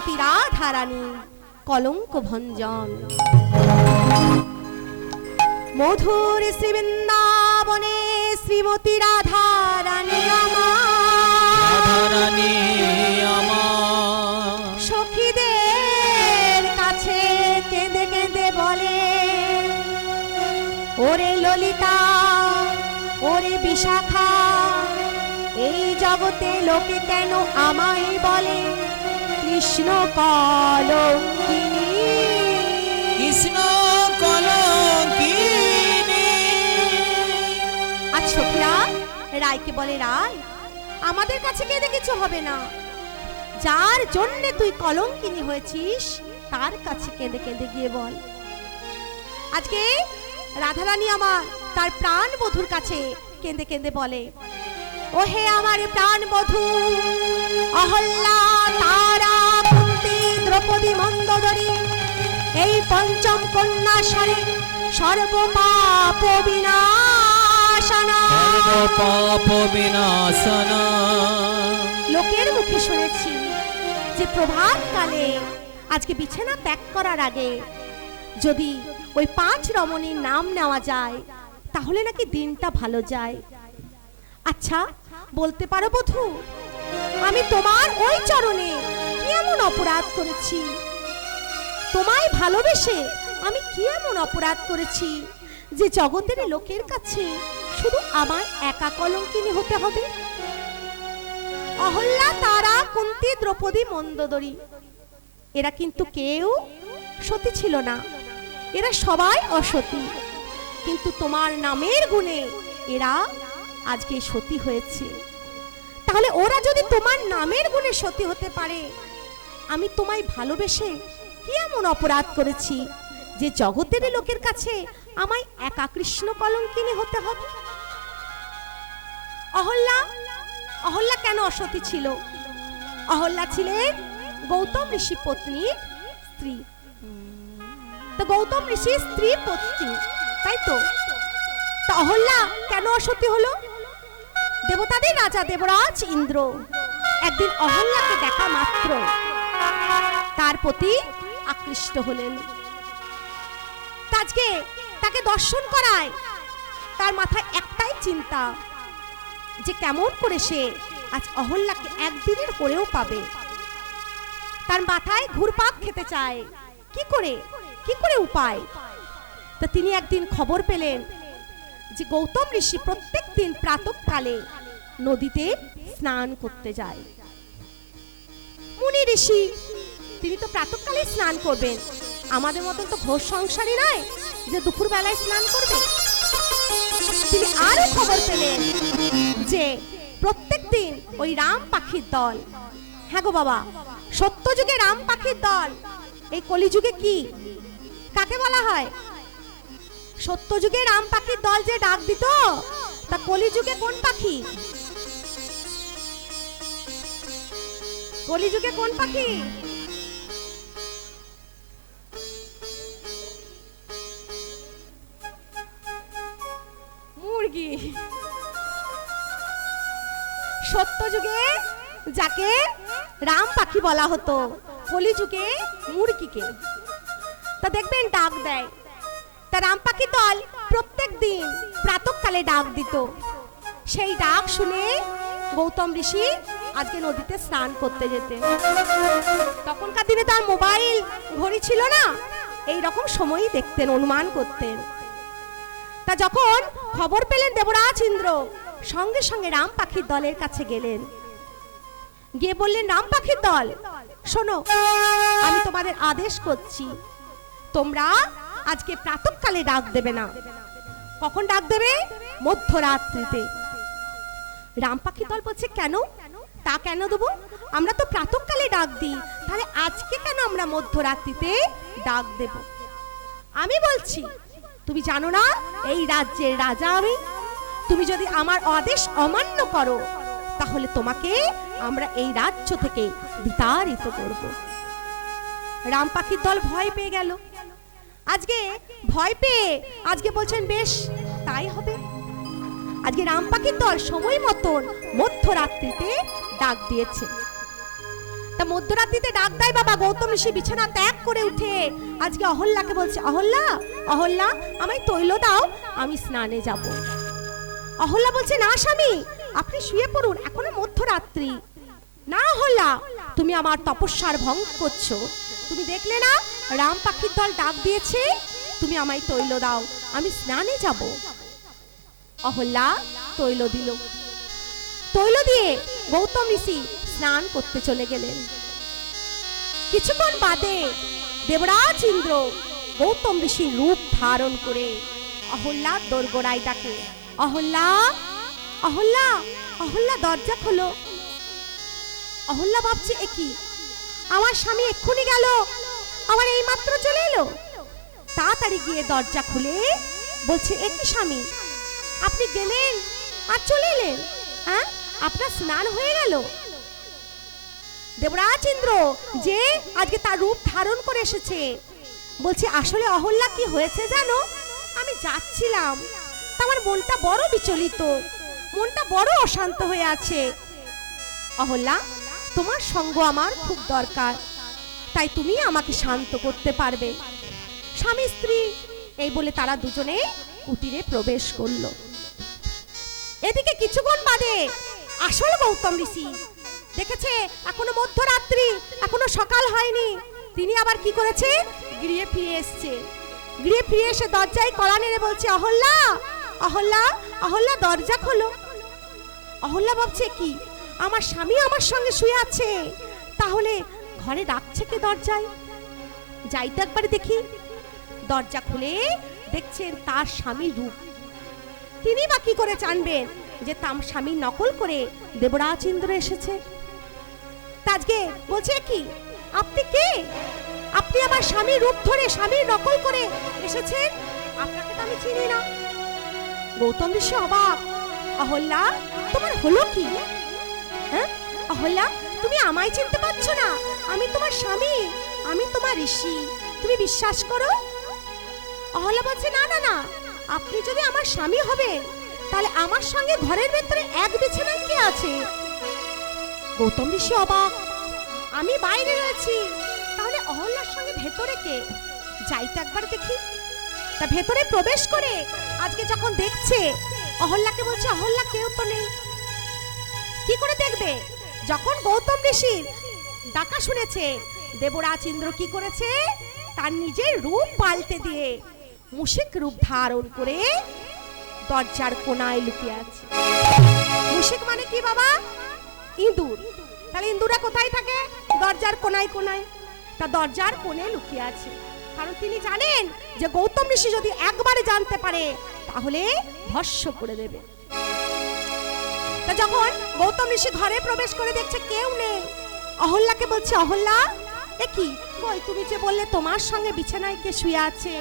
শ্রীমতী রাধারানী কলঙ্ক ভঞ্জন। মধুর শ্রী বৃন্দাবনে শ্রীমতী রাধারানী আমার, সখীদের কাছে কেঁদে কেঁদে বলে, ওরে ললিতা, ওরে বিশাখা, এই জগতে লোকে কেন আমায় বলে কৃষ্ণ কলঙ্কিনী, কৃষ্ণ কলঙ্কিনী। আজ সখীরা রায়কে বলে, রায় আমাদের কাছে কেঁদে কিছু হবে না, যার জন্য তুই কলঙ্কিনী হয়েছিস তার কাছে কেঁদে কেঁদে গিয়ে বল। আজকে রাধারানী আমার তার প্রাণ বধূর কাছে কেঁদে কেঁদে বলে, ও হে আমার প্রাণ বধূ অহল্যা, তারা, কুন্তী, দ্রৌপদী, মন্দোদরী, এই পঞ্চম কন্যা সারে সর্বপাপ বিনাশনা, সর্বপাপ বিনাশনা। লোকের মুখে শুনেছি যে প্রভাত কালে আজকে বিছানা ত্যাগ করার আগে যদি ওই 5 রমণীর নাম নেওয়া যায় তাহলে নাকি দিনটা ভালো যায়। আচ্ছা বলতে পারো বধূ, আমি তোমার ওই চরণে কি এমন অপরাধ করেছি? তোমায় ভালোবেসে আমি কি এমন অপরাধ করেছি যে জগতের লোকের কাছে শুধু আমায় একা কলঙ্কিনী হতে হবে? অহল্যা, তারা, কুন্তী, দ্রৌপদী, মন্দোদরী এরা কিন্তু কেউ সতী ছিল না, এরা সবাই অসতী, কিন্তু তোমার নামের গুণে এরা আজকে সতী হয়েছে। তাহলে ওরা যদি তোমার নামের গুণে সতী হতে পারে, আমি তোমায় ভালোবেসে কি এমন অপরাধ করেছি যে জগতের লোকের কাছে আমায় একা কৃষ্ণ কলঙ্কিনী হতে হবে? অহল্যা কেন অসতী ছিল? অহল্যা ছিলেন গৌতম ঋষি পত্নীর স্ত্রী। তো গৌতম ঋষি স্ত্রী পত্নী, তাই তো? তা অহল্যা কেন অসতী হলো? দেবতাদের রাজা দেবরাজ ইন্দ্র একদিন অহল্যাকে দেখা মাত্র তার প্রতি আকৃষ্ট হলেন। আজকে তাকে দর্শন করায় তার মাথায় একটাই চিন্তা যে কেমন করে সে আজ অহল্যাকে একদিনের করেও পাবে। তার মাথায় ঘুরপাক খেতে চায়, কি করে উপায়। তা তিনি একদিন খবর পেলেন যে গৌতম ঋষি প্রত্যেক দিন প্রাতঃকালে নদীতে স্নান করতে যায়। মুনি ঋষি তিনি তো প্রাতঃকালে স্নান করবেন, আমাদের মতন তো ঘোর সংসারী নয় যে দুপুর বেলায় স্নান করবে। তিনি আরো খবর পেলেন যে প্রত্যেক দিন ওই রাম পাখির দল, হ্যাঁ গো বাবা, সত্য যুগে রাম পাখির দল, এই কলিযুগে কি কাকে বলা হয়? সত্য যুগে রাম পাখির দল যে ডাক দিত, তা কলিযুগে কোন পাখি? কলিযুগে কোন পাখি? মুরগি। সত্য যুগে যাকে রাম পাখি বলা হতো, কলিযুগে মুরগিকে। তা দেখবেন ডাক দেয়, তা রাম পাখি দল প্রত্যেক দিন প্রাতঃকালে ডাক দিত। সেই ডাক শুনে গৌতম ঋষি আজকে নদীতে স্নান করতে যেতেন। তখনকার দিনে তার মোবাইল ঘড়ি ছিল না, এই রকম সময়ই দেখতেন, অনুমান করতেন। তা যখন খবর পেলেন দেবরাজ ইন্দ্র, সঙ্গে সঙ্গে রাম পাখির দলের কাছে গেলেন, গিয়ে বললেন, রাম পাখির দল শোনো, আমি তোমাদের আদেশ করছি, তোমরা আজকে প্রাতঃকালে ডাক দেবে না। কখন ডাক দেবে? মধ্যরাত্রিতে। রাম পাখি দল বলছে, কেন? তা কেন দেবো? আমরা তো প্রাতঃকালে ডাক দিই, তাহলে আজকে কেন আমরা মধ্যরাত্রিতে ডাক দেব? আমি বলছি, তুমি জানো না এই রাজ্যের রাজা আমি? তুমি যদি আমার আদেশ অমান্য করো তাহলে তোমাকে আমরা এই রাজ্য থেকে বিতাড়িত করব। রাম পাখির দল ভয় পেয়ে গেল। আজকে ভয় পেয়ে আজকে বলছেন, বেশ তাই হবে। আজকে রাম পাখির দল সময় মতন মধ্যরাত্রিতে ডাক দিয়েছে। তা মধ্যরাত্রিতে ডাক দেয় বাবা। গৌতম ঋষি বিছানা ত্যাগ করে উঠে আজকে অহল্যাকে বলছে, অহল্যা, অহল্যা, আমায় তৈল দাও, আমি স্নানে যাব। অহল্যা বলছে, না স্বামী, আপনি শুয়ে পড়ুন, এখনো মধ্যরাত্রি। না অহল্যা, তুমি আমার তপস্যার ভঙ্গ করছো। তুমি দেখলে না রাম পাখির দল ডাক দিয়েছে, তুমি আমায় তৈল দাও, আমি স্নানে যাব। অহল্যা তৈল দিল। তৈল দিয়ে গৌতম ঋষি স্নান করতে চলে গেলেন। কিছুক্ষণ বাদে দেবরাজ ইন্দ্র গৌতম ঋষির রূপ ধারণ করে অহল্যা দোরগোড়ায় ডাকে, অহল্যা, অহল্যা, অহল্যা, দরজা খোলো। অহল্যা ভাবছে, এ কি, আমার স্বামী এক্ষুনি গেল, আমার এই মাত্র চলে এলো। তাড়াতাড়ি গিয়ে দরজা খুলে বলছে, এ কি স্বামী, আপনি গেলেন আর চলে এলেন? হ্যাঁ, আপনার স্নান হয়ে গেল? দেবরাজ ইন্দ্র যে আজকে তার রূপ ধারণ করে এসেছে বলছে, আসলে অহল্যা কি হয়েছে জানো, আমি যাচ্ছিলাম, তা আমার মনটা বড় বিচলিত, মনটা বড় অশান্ত হয়ে আছে। অহল্যা, তোমার সঙ্গ আমার খুব দরকার, তাই তুমি আমাকে শান্ত করতে পারবে। স্বামী স্ত্রী এই বলে তারা দুজনে কুটিরে প্রবেশ করলো। এদিকে কিছুক্ষণ বাদে আসল গৌতম ঋষি দেখেছে এখনো মধ্যরাত্রি, এখনো সকাল হয়নি। তিনি আবার কি করেছে, গৃহে ফিরে এসছে। গৃহে ফিরে এসে দরজায় কড়া নেড়ে বলছে, অহল্যা, অহল্যা, অহল্যা, দরজা খোলো। অহল্যা ভাবছে, কি, আমার স্বামী আমার সঙ্গে শুয়ে আছে, তাহলে ঘরে ডাকছে কে দরজায়? যাই তো একবার দেখি। দরজা খুলে দেখছেন তার স্বামীর রূপ। তিনি বা কি করে জানবেন যে তার স্বামীর নকল করে দেবরাজ ইন্দ্র এসেছে? আজকে বলছে, কি, আপনি কে? আপনি আমার স্বামীর রূপ ধরে স্বামীর নকল করে এসেছেন, আপনাকে তো আমি চিনি না। গৌতম ঋষি অবাক। অহল্যা, তোমার হলো কি? হ্যাঁ, অহল্যা, তুমি আমায় চিনতে পারছো না? আমি তোমার স্বামী, আমি তোমার ঋষি, তুমি বিশ্বাস করো। অহল্যা বলছে, না না না, আপনি যদি আমার স্বামী হবেন তাহলে আমার সঙ্গে ঘরের ভেতরে এক বিছানায় কে আছে? গৌতম ঋষি অবাক। আমি বাইরে রয়েছি, তাহলে অহল্যার সঙ্গে ভেতরে কে? যাই তো একবার দেখি। তা ভেতরে প্রবেশ করে আজকে যখন দেখছে, অহল্যাকে বলছে, অহল্যা, কেউ তো নেই। কি করে দেখবে? যখন গৌতম ঋষির ডাকা শুনেছে, দেবরাজ ইন্দ্র কি করেছে, তার নিজের রূপ পাল্টে দিয়ে মুশিক রূপ ধারণ করে দরজার কোণায় লুকিয়ে আছে। মুশিক মানে কি বাবা? ইঁদুর। তাহলে ইঁদুরা কোথায় থাকে? দরজার কোণায় কোণায়। তা দরজার কোণে লুকিয়ে আছে, কারণ তিনি জানেন যে গৌতম ঋষি যদি একবারে জানতে পারে তাহলে ভস্ম করে দেবে। তা যখন গৌতম ঋষি ঘরে প্রবেশ করে দেখছে কেউ নেই, অহল্যাকে বলছে, অহল্যা, এ কি, কই, তুমি যে বললে তোমার সঙ্গে বিছানায় কে শুয়ে আছে,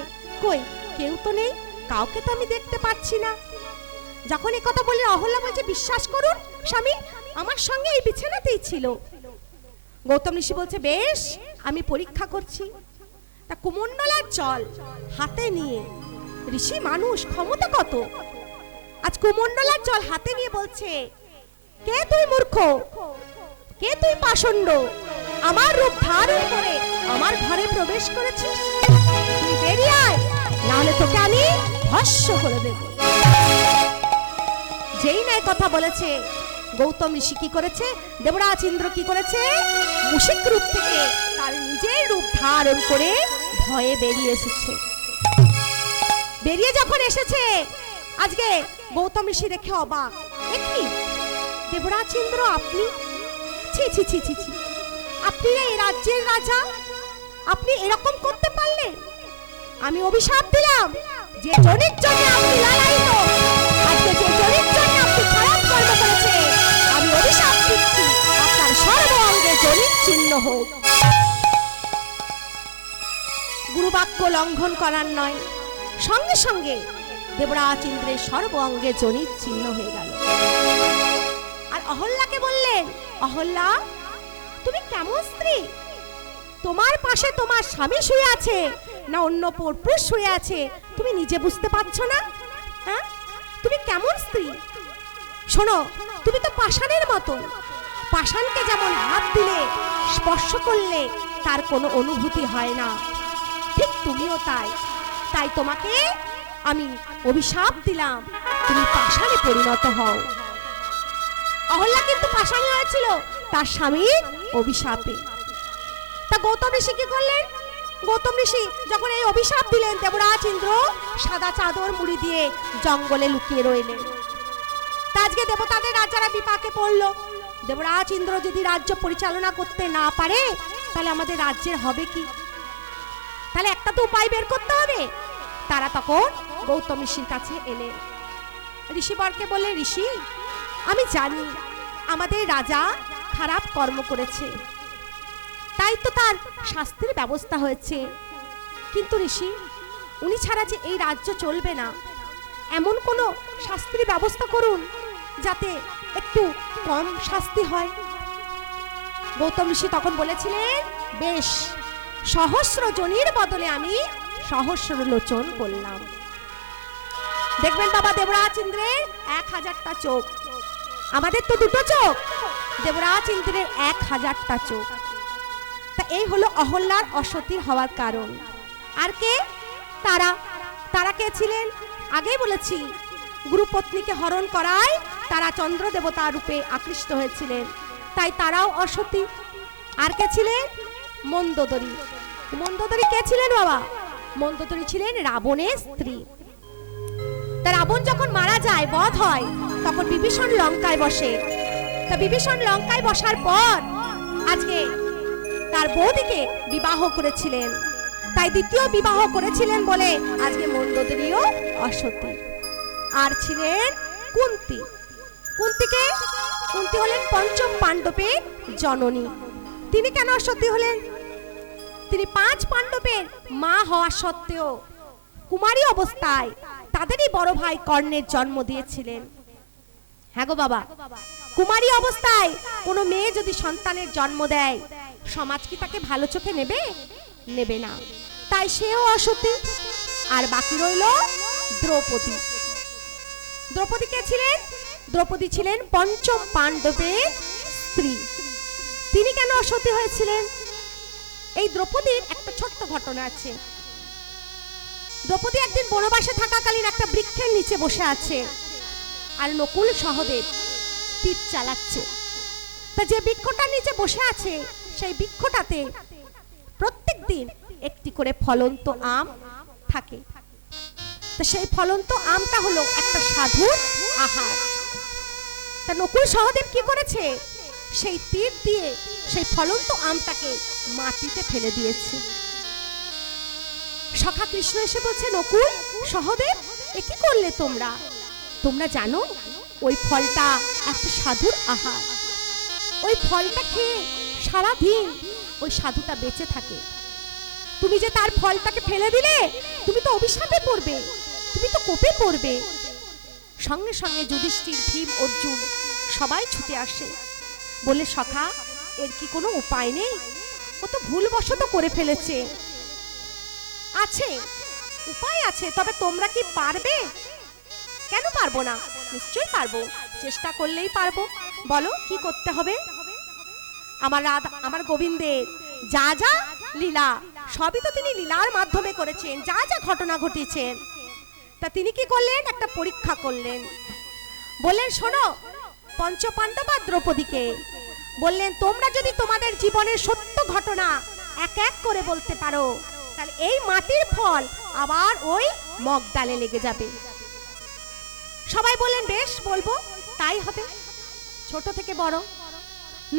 কই, কেউ তো নেই, কাউকে তো আমি দেখতে পাচ্ছি না। যখন এই কথা বললে অহল্যা বলছে, বিশ্বাস করুন স্বামী, আমার সঙ্গে এই বিছানাতেই ছিল। গৌতম ঋষি বলছে, বেশ, আমি পরীক্ষা করছি। তা কুমণ্ডলার জল হাতে নিয়ে, ঋষি মানুষ, ক্ষমতা কত, আজ কুমণ্ডলার জল হাতে নিয়ে বলছে, কে তুই মূর্খ, কে তুই পাষণ্ড, আমার রূপ ধারণ করে আমার ঘরে প্রবেশ করেছিস? তুই বেরিয়ে আয়, না হলে তোকে আমি ভস্ম করে দেব। যেই নাই কথা বলেছে, গৌতম ঋষি কি করেছে, দেবরাজ ইন্দ্র কি করেছে, মুশিক রূপ থেকে তার নিজের রূপ ধারণ করে ভয়ে বেরিয়ে এসেছে। বেরিয়ে যখন এসেছে, আজকে গৌতম ঋষি দেখে অবাক। এ কি, দেবরাজ ইন্দ্র আপনি? ছি ছি ছি ছি ছি, আপনি এই রাজ্যের রাজা, আপনি এরকম করতে পারলেন? আমি অভিশাপ দিলাম যে জনির জন্য আপনি লালায়িত, আজকে যে জনির জন্য আপনি খারাপ কর্ম করেছে, আমি অভিশাপ দিচ্ছি আপনার সর্ব অঙ্গে জনির চিহ্ন হোক। গুরুবাক্য লঙ্ঘন করার নয়, সঙ্গে সঙ্গে দেবরাজ ইন্দ্রের সর্ব অঙ্গে জনির চিহ্ন হয়ে গেল। আর অহল্যাকে বললেন, অহল্যা, তুমি কেমন স্ত্রী? তোমার পাশে তোমার স্বামী শুয়ে আছে না অন্য পুরুষ শুয়ে আছে, তুমি নিজে বুঝতে পারছো না? হ্যাঁ, তুমি কেমন স্ত্রী? শোনো, তুমি তো পাষাণের মতো, পাষাণকে যেমন হাত দিলে স্পর্শ করলে তার কোনো অনুভূতি হয় না, ঠিক তুমিও তাই। তাই তোমাকে আমি অভিশাপ দিলাম, তুমি পাষাণে পরিণত হও। অহল্যা কিন্তু পাষাণী হয়েছিল তার স্বামীর অভিশাপে। তা গৌতম ঋষি কি করলেন? গৌতম ঋষি যখন এই অভিশাপ দিলেন, দেবরাজ ইন্দ্র সাদা চাদর মুড়ি দিয়ে জঙ্গলে লুকিয়ে রইলেন। তা আজকে দেবতাদের রাজারা বিপাকে পড়ল, দেবরাজ ইন্দ্র যদি রাজ্য পরিচালনা করতে না পারে তাহলে আমাদের রাজ্যের হবে কি? তাহলে একটা তো উপায় বের করতে হবে। তারা তখন গৌতম ঋষির কাছে এলেন। ঋষিবরকে বললেন, ঋষি আমি জানি আমাদের রাজা খারাপ কর্ম করেছে, তাই তো তার শাস্তির ব্যবস্থা হয়েছে। কিন্তু ঋষি, উনি ছাড়া যে এই রাজ্য চলবে না, এমন কোনো শাস্তির ব্যবস্থা করুন যাতে একটু কম শাস্তি হয়। গৌতম ঋষি তখন বলেছিলেন, বেশ, সহস্র জনির বদলে আমি সহস্র লোচন করলাম। দেখবেন বাবা, দেবরাজ ইন্দ্রের 1000টা চোখ, আমাদের তো 2টো চোখ, দেবরাজ ইন্দ্রের 1000টা চোখ। তা এই হলো অহল্যার অসতী হওয়ার কারণ। আর কে? তারা। তারা কে ছিলেন? আগেই বলেছি, গুরুপত্নীকে হরণ করায় তারা চন্দ্র দেবতা রূপে আকৃষ্ট হয়েছিলেন, তাই তারাও অসতী। আর কে ছিলেন? মন্দোদরী। মন্দোদরী কে ছিলেন বাবা? মন্দোদরী ছিলেন রাবণের স্ত্রী। তা রাবণ যখন মারা যায়, বধ হয়, তখন বিভীষণ লঙ্কায় বসে। তা বিভীষণ লঙ্কায় বসার পর আজকে তার বৌদিকে বিবাহ করেছিলেন, তাই দ্বিতীয় বিবাহ করেছিলেন বলে আজকে মন্দোদরীও অসতী। আর ছিলেন কুন্তী। কুন্তীকে? কুন্তী হলেন পঞ্চম পাণ্ডবের জননী। তিনি কেন অসতী হলেন? তিনি 5 পাণ্ডবের মা হওয়া সত্ত্বেও কুমারী অবস্থায় তাদেরই বড় ভাই কর্ণের জন্ম দিয়েছিলেন। হ্যাঁ গো বাবা, কুমারী অবস্থায় কোনো মেয়ে যদি সন্তানের জন্ম দেয়, সমাজ কি তাকে ভালো চোখে নেবে? নেবে না। তাই সেও অসতী। আর বাকি রইল দ্রৌপদী। দ্রৌপদী কে ছিলেন? দ্রৌপদী ছিলেন পঞ্চম পাণ্ডবের স্ত্রী। তিনি কেন অসতী হয়েছিলেন? এই দ্রৌপদীর একটা ছোট্ট ঘটনা আছে। দ্রৌপদী একদিন বনবাসে থাকাকালীন একটা বৃক্ষের নিচে বসে আছে, আর নকুল সহদেব তীর চালাচ্ছে। তা যে বৃক্ষটার নিচে বসে আছে, সেই বৃক্ষটাতে প্রত্যেকদিন একটি করে ফলন্ত আম থাকে। তা সেই ফলন্ত আমটা হলো একটা সাধুর আহার। তা নকুল সহদেব কি করেছে? সেই তীর দিয়ে সেই ফলন্ত আমটাকে মাটিতে ফেলে দিয়েছে। সখা কৃষ্ণ এসে বলছে, নকুল সহদেব, এ কি করলে তোমরা? তোমরা জানো ওই ফলটা একটা সাধুর আহার, ওই ফলটা খেয়ে সারাদিন ওই সাধুটা বেঁচে থাকে। তুমি যে তার ফলটাকে ফেলে দিলে, তুমি তো অভিশাপে পড়বে, তুমি তো কোপে পড়বে। সঙ্গে সঙ্গে যুধিষ্ঠির, ভীম, অর্জুন সবাই ছুটে আসে, বলে, সখা এর কি কোনো উপায় নেই? ও তো ভুলবশত করে ফেলেছে। আছে, উপায় আছে, তবে তোমরা কি পারবে? কেন পারবো না? নিশ্চয়ই পারবো, চেষ্টা করলেই পারবো। বলো কি করতে হবে? আমার গোবিন্দের যা যা লীলা, সবই তো তিনি লীলার মাধ্যমে করেছেন, যা যা ঘটনা ঘটিয়েছেন। তা তিনি কি করলেন? একটা পরীক্ষা করলেন। বললেন, শোনো পঞ্চপাণ্ডব আর দ্রৌপদীকে, বললেন, তোমরা যদি তোমাদের জীবনের সত্য ঘটনা এক এক করে বলতে পারো, তাহলে এই মাটির ফল আবার ওই মগ ডালে লেগে যাবে। সবাই বললেন, বেশ, বলবো, তাই হবে। ছোট থেকে বড়,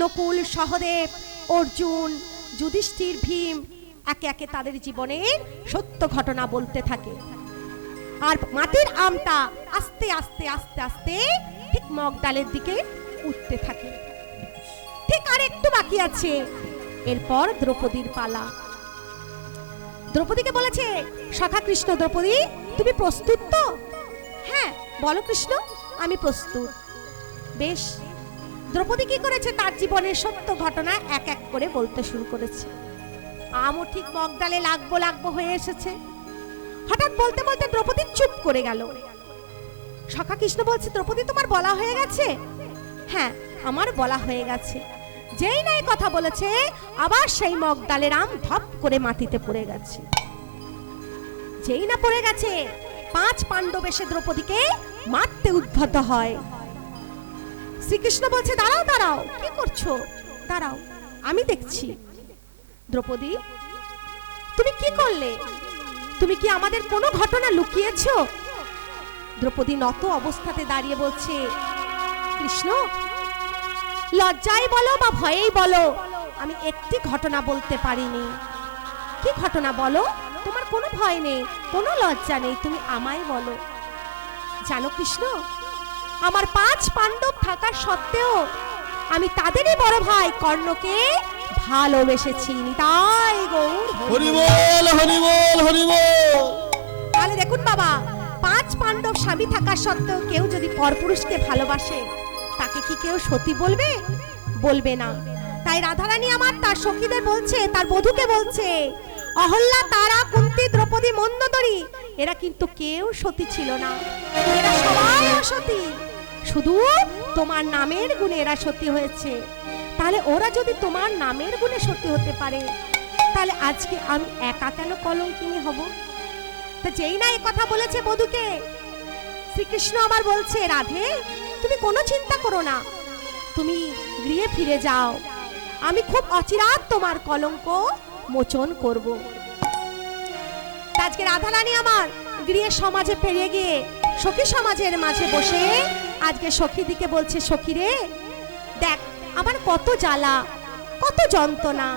নকুল, সহদেব, অর্জুন, যুধিষ্ঠির, ভীম একে একে তাদের জীবনের সত্য ঘটনা বলতে থাকে। আর মাটির আমটা আস্তে আস্তে আস্তে আস্তে ঠিক মগ ডালের দিকে উঠতে থাকে। ঠিক আর একটু বাকি আছে, এরপর দ্রৌপদীর পালা। দ্রৌপদীকে বলেছে, সখা কৃষ্ণ, দ্রৌপদী তুমি প্রস্তুত তো? হ্যাঁ, বলো কৃষ্ণ, আমি প্রস্তুত। বেশ। দ্রৌপদী কি করেছে? তার জীবনের সত্য ঘটনা এক এক করে বলতে শুরু করেছে। আমও ঠিক মগ ডালে লাগবো লাগবো হয়ে এসেছে। হঠাৎ বলতে বলতে দ্রৌপদী চুপ করে গেল। সখা কৃষ্ণ বলছে, দ্রৌপদী তোমার বলা হয়ে গেছে? হ্যাঁ, আমার বলা হয়ে গেছে। যেই না এই কথা বলেছে, আবার সেই মগডালের আম ধপ করে মাটিতে পড়ে গেছে। যেই না পড়ে গেছে, 5 পাণ্ডব এসে দ্রৌপদীকে মারতে উদ্যত হয়। শ্রীকৃষ্ণ বলছে, দাঁড়াও দাঁড়াও, কি করছো, দাঁড়াও, আমি দেখছি। দ্রৌপদী, তুমি কি করলে? তুমি কি আমাদের কোনো ঘটনা লুকিয়েছো? দ্রৌপদী নত অবস্থাতে দাঁড়িয়ে বলছে, কৃষ্ণ, লজ্জায় বলো বা ভয়েই বলো, আমি একটি ঘটনা বলতে পারিনি। কি ঘটনা বলো? তোমার কোনো ভয় নেই, কোনো লজ্জা নেই, তুমি আমায় বলো। জানো কৃষ্ণ, আমার 5 পাণ্ডব থাকা সত্ত্বেও আমি তাদেরই বড় ভাই কর্ণকে ভালোবেসেছি। তাই গৌর হরি বল, হরি বল, হরি বল। তাহলে দেখুন বাবা, 5 পাণ্ডব স্বামী থাকা সত্ত্বেও কেউ যদি পরপুরুষকে ভালোবাসে, তাকে কি কেউ সতী বলবে? বলবে না। তাই রাধারানী আমার তার সখীদের বলছে, তার বধূকে বলছে, অহল্যা, তারা, কুন্তী, দ্রৌপদী, মন্দোদরী, এরা কিন্তু কেউ সতী ছিল না, এরা সবাই অসতী। শুধু তোমার নামের গুণে এরা সতী হয়েছে। তাহলে ওরা যদি তোমার নামের গুণে সতী হতে পারে, তাহলে আজকে আমি একা কেন কলঙ্কিনী হব? তা যেই না এই কথা বলেছে বধূকে, শ্রীকৃষ্ণ আবার বলছে, রাধে, তুমি কোনো চিন্তা করো না, তুমি গৃহে ফিরে যাও, আমি খুব অচিরাত তোমার কলঙ্ক মোচন করব। আজকে রাধারানী আমার গৃহে সমাজে পেরিয়ে গিয়ে সখী সমাজের মাঝে বসে আজকে সখীদিকে বলছে, সখী রে, দেখ আমার কত জ্বালা, কত যন্ত্রণা,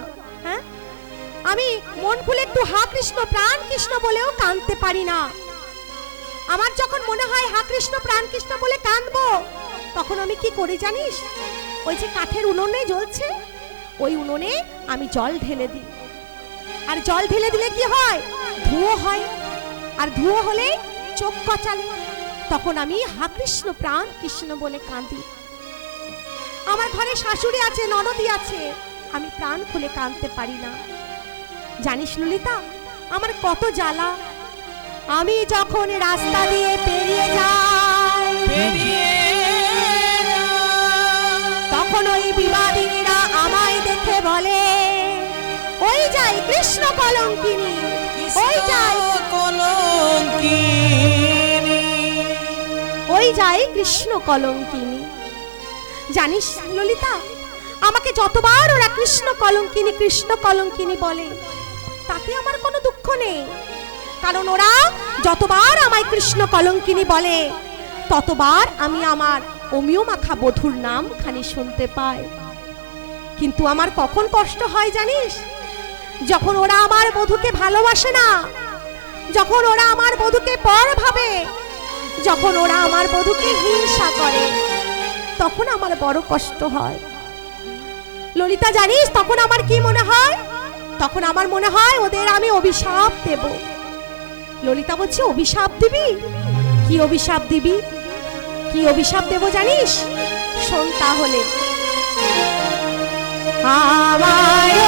হ্যাঁ, আমি মন খুলে একটু হা কৃষ্ণ প্রাণ কৃষ্ণ বলেও কাঁদতে পারি না। আমার যখন মনে হয় হা কৃষ্ণ প্রাণ কৃষ্ণ বলে কাঁদবো, তখন আমি কি করি জানিস? ওই যে কাঠের উনুনে জ্বলছে, ওই উনুনে আমি জল ঢেলে দিই। আর জল ঢেলে দিলে কি হয়? ধুয়ো হয়। আর ধুয়ো হলে চোখ কচালে, তখন আমি হা কৃষ্ণ প্রাণ কৃষ্ণ বলে কাঁদি। আমার ঘরে শাশুড়ি আছে, ননদি আছে, আমি প্রাণ খুলে কাঁদতে পারি না। জানিস ললিতা, আমার কত জ্বালা। আমি যখন রাস্তা দিয়ে পেরিয়ে যাই, তখন ওই বিবাদিনীরা আমায় দেখে বলে, ওই যাই কৃষ্ণ কলঙ্কিনী, ওই যাই কলঙ্কিনী, ওই যাই কৃষ্ণ কলঙ্কিনী। জানিস ললিতা, আমাকে যতবার ওরা কৃষ্ণ কলঙ্কিনী বলে, তাতে আমার কোনো দুঃখ নেই। কারণ ওরা যতবার আমায় কৃষ্ণ কলঙ্কিনী বলে, ততবার আমি আমার অমিয় মাখা বধূর নাম খানি শুনতে পাই। কিন্তু আমার কখন কষ্ট হয় জানিস? যখন ওরা আমার বধূকে ভালোবাসে না, যখন ওরা আমার বধূকে পর ভাবে, যখন ওরা আমার বধূকে হিংসা করে, তখন আমার বড় কষ্ট হয়। ললিতা জানিস তখন আমার কি মনে হয়? তখন আমার মনে হয় ওদের আমি অভিশাপ দেব। ললিতা বলছে, অভিশাপ দিবি? কি অভিশাপ দিবি? কি অভিশাপ দেব জানিস? শোন তাহলে। আমায়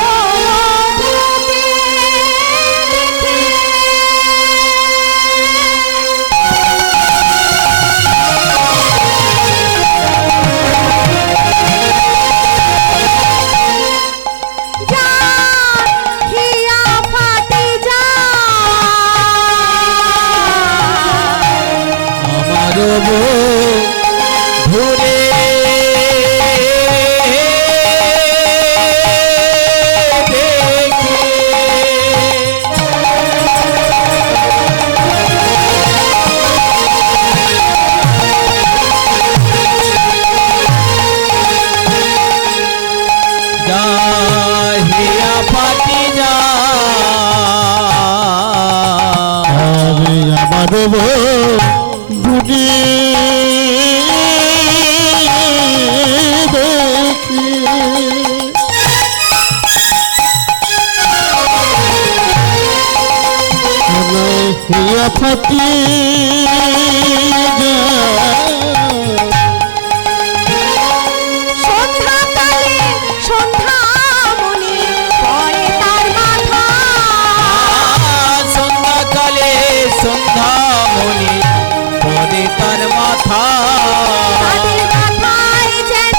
ফাটি সন্ধ্যাকালে সন্ধ্যামণি পড়ে তার মাথা, সন্ধ্যাকালে সন্ধ্যামণি পড়ে তার মাথা, তাদের মাথায় যেন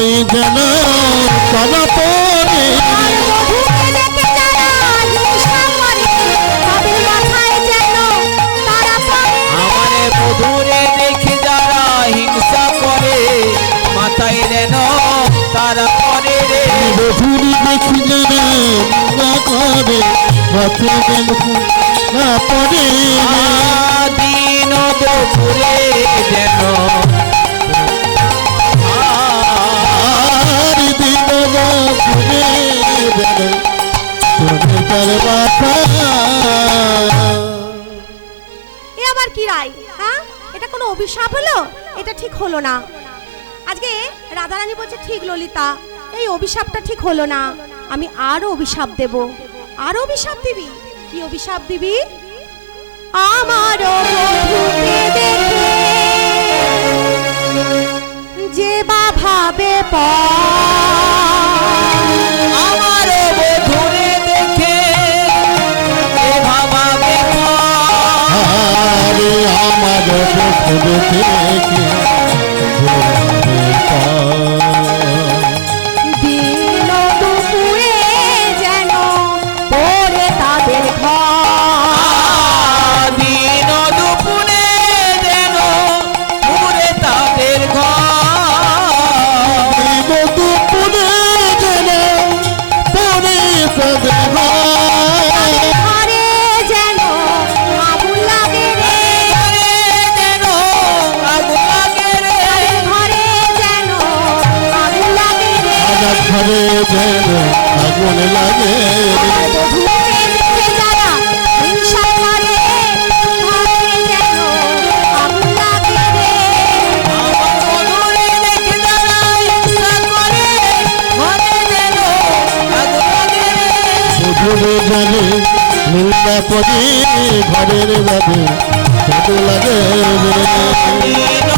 মাথায় যেন কানা পড়ে আর বধূকে দেখে যারা হিংসা করে তাদের মাথায় যেন তারা পড়ে। আমারে বধূরে দেখে যারা হিংসা করে মাথায় যেন তারা পড়ে রে বধুরি দেখি যেন না করে মাথায় যেন না পড়ে দিন দুপুরে যেন আর দিন রাতে যেন তুমি তার মাথা এ আবার কি রায়? হ্যাঁ, এটা কোনো অভিশাপ হলো? এটা ঠিক হলো না। আজকে রাধারানী বলছে ঠিক ললিতা, এই অভিশাপটা ঠিক হলো না, আমি আরো অভিশাপ দেব। আরো অভিশাপ দিবি? কি অভিশাপ দিবি? আমারও বধূকে দেখে যে বা ভাবে আমার বধূরে দেখে এ ভাবাবে আরে আমার বধু দেখে দিন দুপুরে যেন পড়ে তাদের ঘর। দিন দুপুরে যেন পুরে তাদের ঘর দুপুরে যেন পরে তাদের ঘরে যেন আগুন লাগে রে, যেন আগুন লাগে রে ঘরে যেন আগুন লাগে রে। ঘরে যেন আগুন লাগে আর বধূকে দেখে যারা হিংসা করে ঘরে যেন আগুন লাগে রে। আমার বধূরে দেখে যারা হিংসা করে ঘরে যেন আগুন লাগে রে বধুরে জানে নীলা পরি ঘরের বাদে লাগে দিন